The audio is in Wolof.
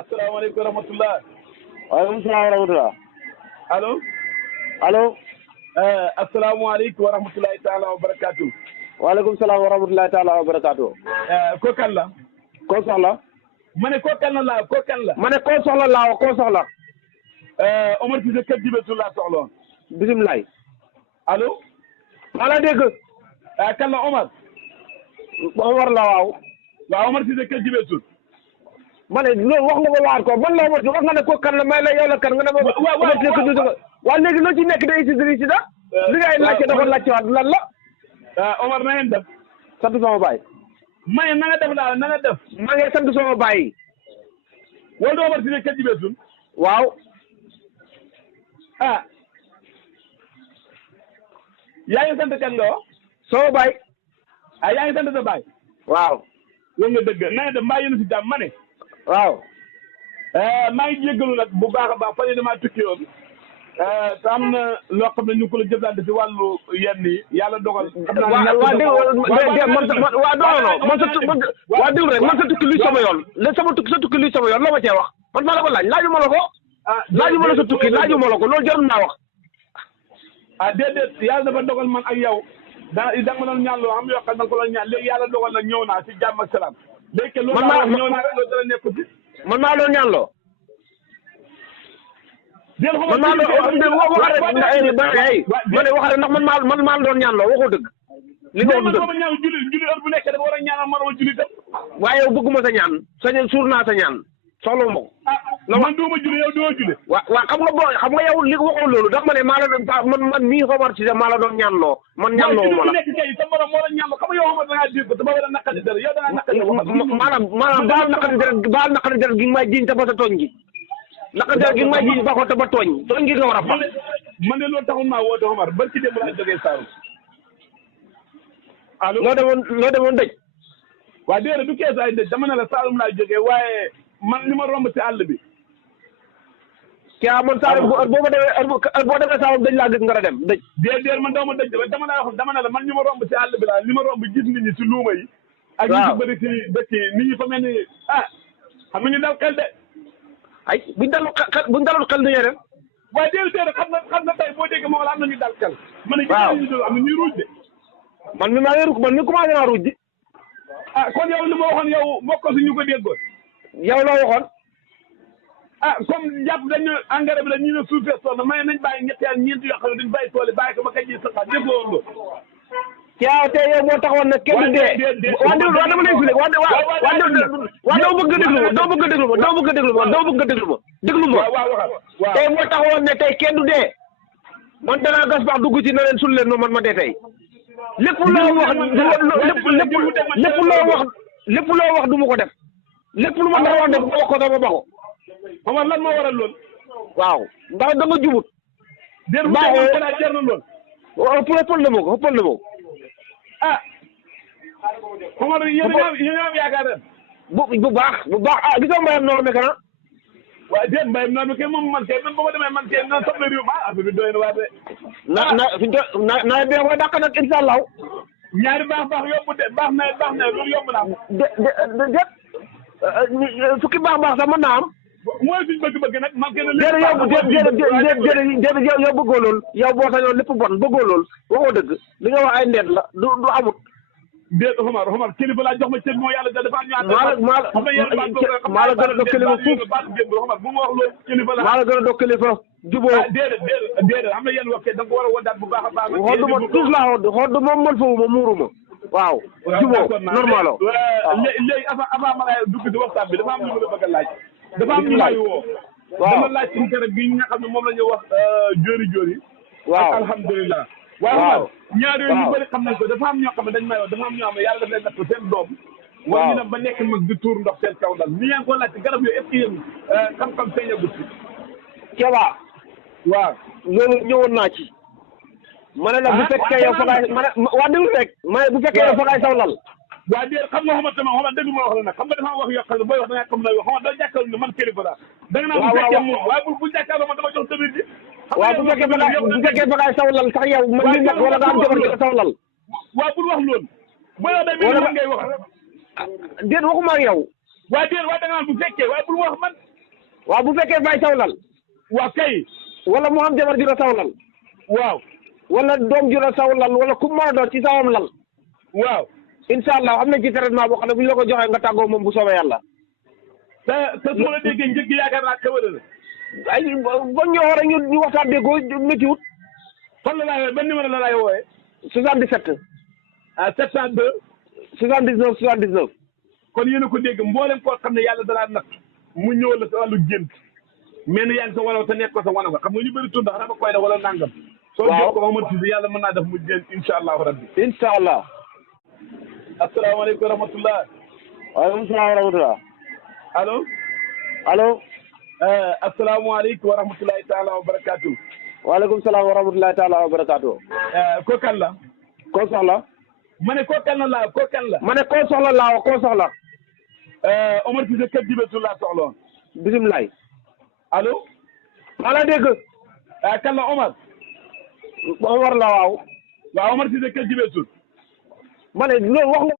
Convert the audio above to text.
asalaamaaleykum wa rahmatulah. waaleykum salaam wa rahmatulah. allo. allo. asalaamaaleykum wa rahmatulahi taala wa barakaatu. waaleykum salaam wa rahmatulahi taala wa barakaatu. koo kan la. koo soxla. ma ne koo kan la koo kan la. ma ne koo soxla laa wax koo soxla. Omar Cissé kër Jibetu laa soxla woon. bisimilah. allo. maa la dégg. kan la Omar. Omar la waaw. waaw Omar Cissé kër Jibetu. ma ne loolu wax nga ko waar ko man la Omar wax nga ne koo kan la may la yow la kan nga ne ma. waaw léegi loo ci nekk day si da. li ngay laajte dafa laajte waat lan la. Omar na ngeen def. sant sama baay. ma ne na nga def daal na nga def. maa ngi sant sama baay. wala du Omar Cissé kër Jibetu. waaw. yaa ngi sant kan nga wax. sama baay. yaa ngi sant sa baay. waaw. loolu nga dëgg na nga def mbaa yéen si jàmm ma ne. waaw. maa ngi jéggalu nag bu baax a baax fan yii damaa tukki yoon. te am na loo xam ne ñu ngi ko la jëflante si wàllu yenn yi yàlla dogal. xam naa ne waa déglu rek man sa tukki luy sama yoon sa tukki luy sama yoon loo ma cee wax man maa la ko laaj laaju ma la ko. laaju ma la sa tukki laaju ma la ko loolu jarul naa wax. déedéet yàlla dafa dogal man ak yow da nga ma doon ñaan loo am yoo xam ne da nga ko doon ñaan léegi yàlla dogal na ñëw naa si jàmm ak salaam. léegi loolu laa wax ñëw naa rek loolu dara nekkul si. man maa doon ñaan loo. man maa doon wax rek ndax man maa doon ñaan loo waxoo dëgg. li nga wax du dëgg ñaan julli heure bu nekk dafa war a ñaanal moroom julli tam. waaye yow bëgguma sa ñaan suur naa sa ñaan soxla ma ko. man doo ma julli yow doo julli. waaw xam nga yow li waxoo loolu dafa ma ne maa la doon man mii Omar Cissé maa la doon ñaan loo. man ñaan loo ma la nekk kay sa morom moo la ñaan loo xam nga yow Omar da ngaa dégg te ba war a naqari dara yow da ngaa naqari maanaam baal naqari dara gi may jiñ te ba sa tooñ gi. naqari dara gi may jiñ ba ko te ba tooñ gi nga war a fa. man de loolu taxul maa woote Omar ba ci démb laa jógee Saalum. allo loo demoon dëj. waaw déedéet du kees ay dëj dama ne la Saalum laa jógee waaye man li ma romb ci àll bi. kii man Saalum boo demee Saalum dëj laa gis nga dem dëj. déedéet man doo ma dëj dama la wax dama ne la man ñu ma romb ci àll bi laa li ma romb gis nit ñi ci luuma yi. ak ñi ci bëri ci dëkk yi nit ñi fa mel ni xam nga ñu dal xel de. ay buñ dalul xel ni ñuy def. waaye déedéet xam nga tey boo déggee moom la am na ñu dal xel. waaw man am na ñuy ruuj de. man mi commencé naa ruuj di. kon yow li ma waxoon yow bokkoo si ñu ko déggoon. yow loo waxoon. comme jàpp dañu engrais bi la ñu ne suufee sonn may nañ bàyyi ñetti at ñeenti yoo xam ne duñ bàyyi tool yi bàyyi ko ba kañ ñuy saxaat déggoo woon loolu. te yow moo taxawoon nag kenn du dee. waa dama lay expliqué doo bëgg a déglu ma. tey moo taxawoon ne tey kenn du dee. man danaa gas baax dugg ci na leen sul leen man ma dee tey. lépp loo wax du ma ko def. lépp lu ma taxawoon def ma wax ko sama baxo. Omar lan moo waral lool. waaw ndax da nga jubut. lool. waaw ëppal na ma ko. Omar yéen a am yaakaar ne. bu baax gisoo mbayam noonu mekk na. waaw déet mbayam noonu kay moom man kay man ba ma demee man kay na soxla réew ma affaire bi doy na waa de. nawet bi koy dàq nag incha allah. ñaari baax yomb de baax na loolu yomb naa. fukki baax sax mën naa am. mooy suñ bëgg-bëgg nag man kenn yow bëggoo lool yow boo sañoon lépp bon bëggoo lool waxoo dëgg li nga wax ay ndeet la du amut. déet Omar kilifa laa jox ma cër moo yàlla dafa maa la gën a doog kilifa fuuf Omar bu ma wax loolu kilifa la maa la gën a doog kilifa jubóo. déedéet am na yenn wax da nga ko war a wadaat bu baax a baax. xool ma tous la xool moom man foofu ma muuru ma. waaw jubóo normal o. léegi avant ma lay dugg di waxtaan bi dafa am lu ma la bëgg a laaj. dafa am ñu may woo. waaw dama laaj ci garab gi nga xam ne moom la ñuy wax jóori. waaw alhamdulilah. waaw ñaar yooyu ñu bëri xam nañ ko dafa am ñoo xam ne dañ may wax dafa am ñoo xam ne yàlla daf leen natt seen doom. waaw ñu dem ba nekk mag di tuur ndox seen kaw dal ni yaa ngi ko laaj ci garab yooyu est-ce que yéen xam-xam feeñagut ci. Keba. waaw loolu ñëwoon naa ci. ma ne la bu fekkee yow fa ngay waa déglu rek. ma ne bu fekkee yow fa ngay saw lal. waa déedéet xam nga xamante déglu ma wax la nag xam nga dafa wax yoo xam ne booy wax da ngaa xam ne xam nga doo jàkkaarloo ne man kilifa laa. da nga naan bu fekkee moom waaye bu jàkkaarloo man dama jox tamit bi. waaw bu fekkee ba ngay saw lal sax yow man li mag wala nga am jabar gi saw lal. waaw bul wax loolu. booy wax day mel ni man ngay wax. déet waxuma ak yow. waaye déet waaye da nga naan bu fekkee waaye bul wax man waaw bu fekkee bay sawlal. waaw kay. wala mu am jabar ju la sawlal. waaw. wala doom ju la sawlal wala ku mën a doon ci sawam lal. waaw. incha allah am na ci traitement boo xam ne bu ñu la ko joxee nga tàggoo moom bu soobee yàlla. te su ma la déggee njëkk yaakaar naa xewale la. ay ba ñëw rek ñu waxtaan déggoo méttiwut. fan la laay ban numéro la laay wooyee. 77. ah 702. 79 79. kon yéen a ko dégg mboolem koo xam ne yàlla danaa nag mu ñëw la sa wàllu gént. mais nag yaa ngi sa walaw te nekk ko sa wana ko xam nga ñu bëri tunda xanaa ma koy def wala nangam. waaw soo ko ba ma si yàlla mën naa def mu gént incha allahu rabbi. incha allah. asalaamaaleykum wa rahmatulah. waaleykum salaam wa rahmatulah. allo. allo. asalaamaaleykum wa rahmatulahi taala wa barakaatu. waaleykum salaam wa rahmatulahi taala wa barakaatu. koo kan la. koo soxla. ma ne koo kan la koo kan la. ma ne koo soxla laa koo soxla. Omar Cissé kër Jibetu laa soxla. bisimilah. allo. maa la dégg. kan la Omar. Omar la waaw. waaw Omar Cissé kër Jibetu. ma ne loolu wax nga